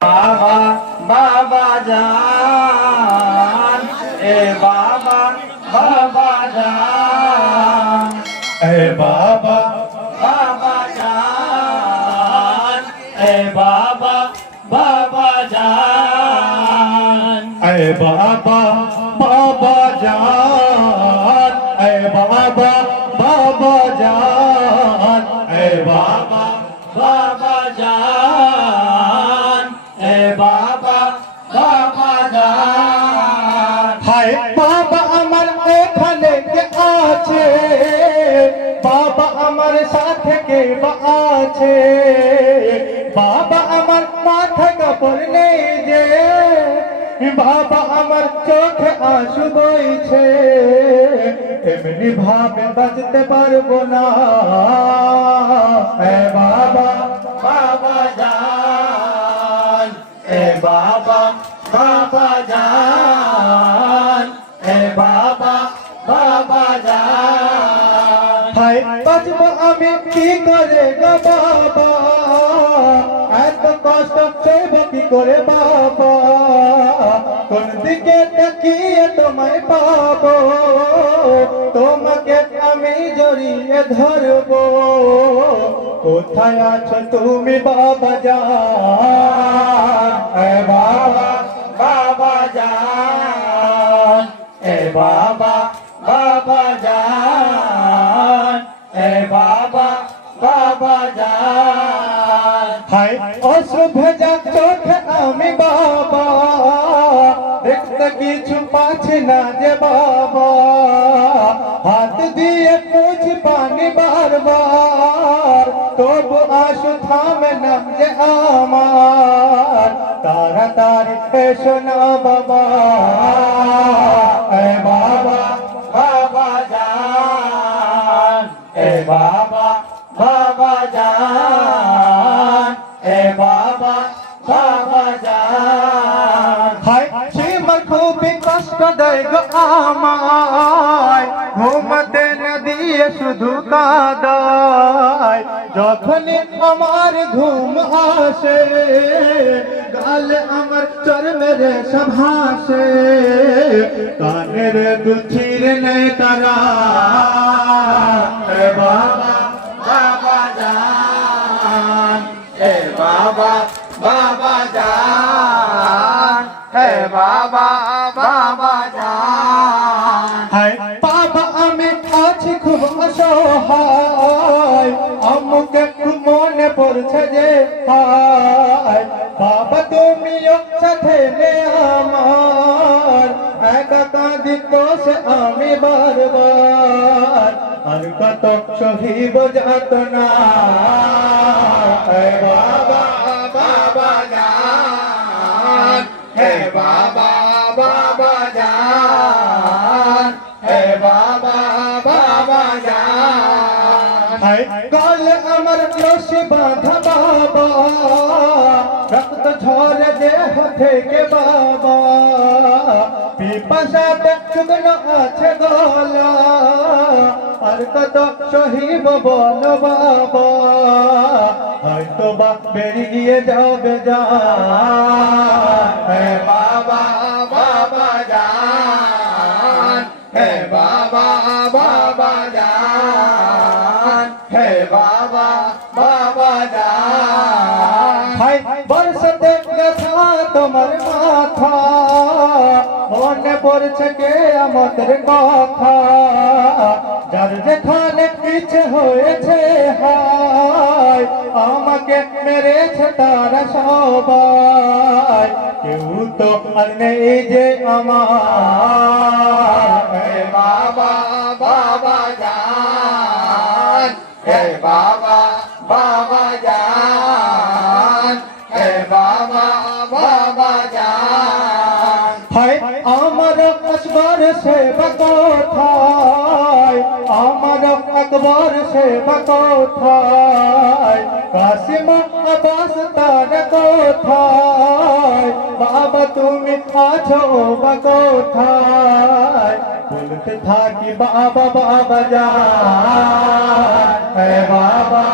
বাবা বাবা জান এ বাবা বাবা জান এ বাবা বাবা জান এ বাবা বাবা জান এ বাবা আমার সাথে কে বা আছে? বাবা আমার মাথা কাপড় নেই যে, বাবা আমার চোখে আঁসু বইছে। এমনি ভাবে বাঁচতে পারব না। এ বাবা বাবা জান এ বাবা হাই বাঁচবো আমি কি করে গো বাবা? এত কষ্ট সইব কি করে বাবা? কোন দিকে তাকিয়ে তোমায় পাবো? তোমাকে আমি জড়িয়ে ধরবো। কোথায় আছো তুমি বাবা এ বাবা বাবা জান এ বাবা কিছু পাচ্ছি না যে বাবা। হাত দিয়ে কুছ পানি বারবার, তবু আশু থামে না যে আমার। তাড়াতাড়ি এসো না বাবা। বাবা বাবা জান এ বাবা বাবা জান খুবই কষ্ট দেয় গো আমায়। ঘুমতে না দিয়ে শুধু কাদায়। যখনই আমার ঘুম আসে, গালে আমার চরমের সব হাসে। কানের দুচির নেই তারা। বাবা বাবা জান এ বাবা বাবা জান হে বাবা বাবা আমি মনে পড়ছে যে বাবা, তুমিও আমার। একা কাঁদি আমি বারবার। আর কত সহিব যাত না বাবা। বাবা বাবা জান। হে বাবা বাবা হায় গলে আমার রশি বাঁধা বাবা। রক্ত ঝরে দেহ থেকে বাবা। পিপাসাতে শুকনো আছে গলা। আর কত সহিব বল বাবা। হয়তো বা বেরিয়ে যাবে যা। হে বাবা বাবা জান হে বাবা বাবা জান হে বাবা বাবা জান হাই, বর্ষতে গেছা তোমার মাথা। মনে পড়ছে কে আমাদের কথা। যার যেখানে ইচ্ছে হয়েছে হাই আমাকে মেরেছে তারা সবাই। কেউ তো আর নেই যে আমার। বাবা বাবা জান হে বাবা বাবা জান হে বাবা বাবা জান হায় আমার আকবর সে আমার আকবর সে কোথায় কাসিম আবাস তার কোথায় বাবা তুমি আছো বা কোথায় বলতে থাকি বাবা বাবা যা বাবা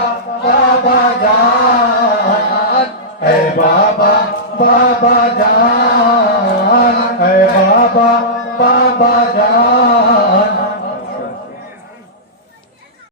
বাবা জান এ বাবা বাবা জান এ বাবা বাবা জান